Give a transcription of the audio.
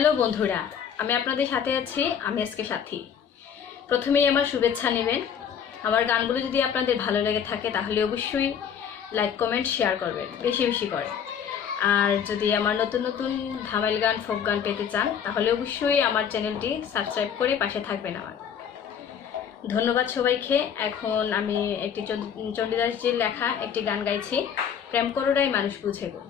Hello বন্ধুরা, আমি আপনাদের সাথে আছি। আমি আজকে সাথী। প্রথমেই আমার শুভেচ্ছা নেবেন। আমার গানগুলো যদি আপনাদের ভালো লেগে থাকে তাহলে অবশ্যই লাইক কমেন্ট শেয়ার করবেন, বেশি বেশি করে। আর যদি আমার নতুন নতুন ধামাইল গান ফোক গান পেতে চান তাহলে অবশ্যই আমার চ্যানেলটি সাবস্ক্রাইব করে পাশে থাকবেন আমার। ধন্যবাদ সবাইকে। এখন আমি একটি চণ্ডীদাসজির লেখা একটি গান গাইছি, প্রেম করোরাই মানুষ বুঝে গো।